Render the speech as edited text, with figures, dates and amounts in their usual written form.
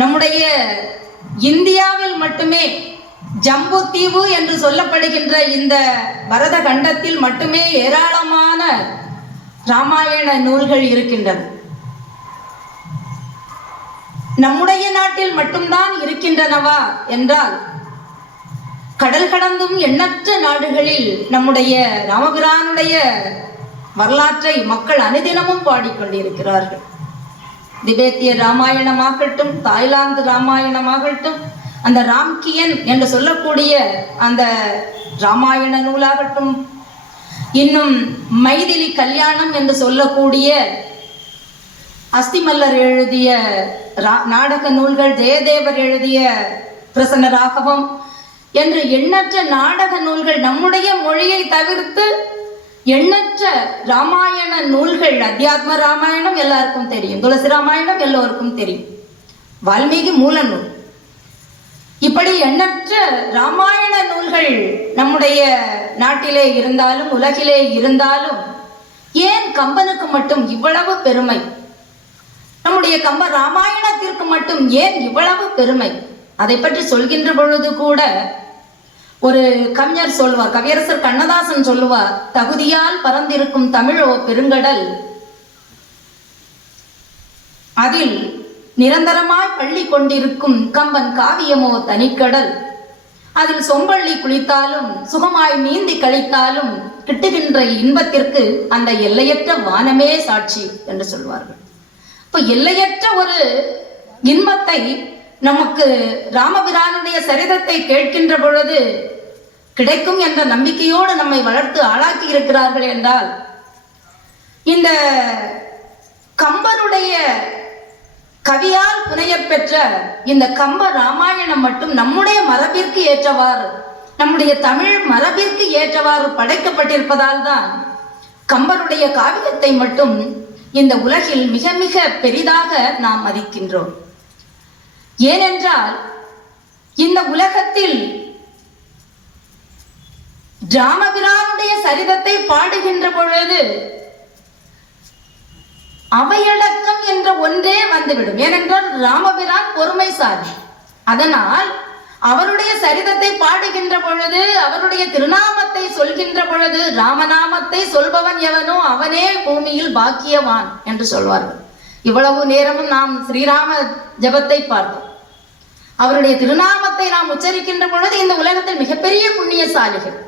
நம்முடைய இந்தியாவில் மட்டுமே ஜம்பு தீவு என்று சொல்லப்படுகின்ற இந்த பரத கண்டத்தில் மட்டுமே ஏராளமான ராமாயண நூல்கள் இருக்கின்றன. நம்முடைய நாட்டில் மட்டும்தான் இருக்கின்றனவா என்றால், கடல் கடந்தும் எண்ணற்ற நாடுகளில் நம்முடைய ராமபிரானுடைய வரலாற்றை மக்கள் அனுதினமும் பாடிக்கொண்டிருக்கிறார்கள். திபேத்திய ராமாயணமாகட்டும், தாய்லாந்து ராமாயணமாகட்டும், அந்த ராம்கியன் என்று சொல்லக்கூடிய அந்த ராமாயண நூலாகட்டும், இன்னும் மைதிலி கல்யாணம் என்று சொல்லக்கூடிய அஸ்திமல்லர் எழுதிய நாடக நூல்கள், ஜெயதேவர் எழுதிய பிரசன்ன ராகவம் என்று எண்ணற்ற நாடக நூல்கள், நம்முடைய மொழியை தவிர்த்து எண்ணற்ற ராமாயண நூல்கள். அத்தியாத்ம ராமாயணம் எல்லாருக்கும் தெரியும், துளசி ராமாயணம் எல்லோருக்கும் தெரியும், வால்மீகி மூல நூல். இப்படி எண்ணற்ற ராமாயண நூல்கள் நம்முடைய நாட்டிலே இருந்தாலும் உலகிலே இருந்தாலும் ஏன் கம்பனுக்கு மட்டும் இவ்வளவு பெருமை? நம்முடைய கம்ப ராமாயணத்திற்கு மட்டும் ஏன் இவ்வளவு பெருமை? அதை பற்றி சொல்கின்ற பொழுது கூட ஒரு கவிஞர் சொல்வார், கவியரசர் கண்ணதாசன் சொல்லுவார், தகுதியால் பறந்திருக்கும் தமிழோ பெருங்கடல், அதில் நிரந்தரமாய் பள்ளி கொண்டிருக்கும் கம்பன் காவியமோ தனிக்கடல், அதில் சொம்பள்ளி குளித்தாலும் சுகமாய் நீந்தி கழித்தாலும் கிட்டுகின்ற இன்பத்திற்கு அந்த எல்லையற்ற வானமே சாட்சி என்று சொல்வார்கள். இப்போ எல்லையற்ற ஒரு இன்பத்தை நமக்கு ராமபிரானுடைய சரிதத்தை கேட்கின்ற பொழுது கிடைக்கும் என்ற நம்பிக்கையோடு நம்மை வளர்த்து ஆளாக்கி இருக்கிறார்கள் என்றால், இந்த கம்பனுடைய கவியால் புனையப் பெற்ற இந்த கம்ப ராமாயணம் மட்டும் நம்முடைய மரபிற்கு ஏற்றவாறு, நம்முடைய தமிழ் மரபிற்கு ஏற்றவாறு படைக்கப்பட்டிருப்பதால் தான் கம்பனுடைய காவியத்தை மட்டும் இந்த உலகில் மிக மிக பெரிதாக நாம் மதிக்கின்றோம். ஏனென்றால் இந்த உலகத்தில் ராமபிரானுடைய சரிதத்தை பாடுகின்ற பொழுது அவையடக்கம் என்ற ஒன்றே வந்துவிடும். ஏனென்றால் ராமபிரான் பொறுமைசாலி. அதனால் அவருடைய சரிதத்தை பாடுகின்ற பொழுது, அவருடைய திருநாமத்தை சொல்கின்ற பொழுது, ராமநாமத்தை சொல்பவன் எவனோ அவனே பூமியில் பாக்கியவான் என்று சொல்வார்கள். இவ்வளவு நேரமும் நாம் ஸ்ரீராம ஜபத்தை பார்த்தோம். அவருடைய திருநாமத்தை நாம் உச்சரிக்கின்ற பொழுது இந்த உலகத்தில் மிகப்பெரிய புண்ணியசாலிகள்.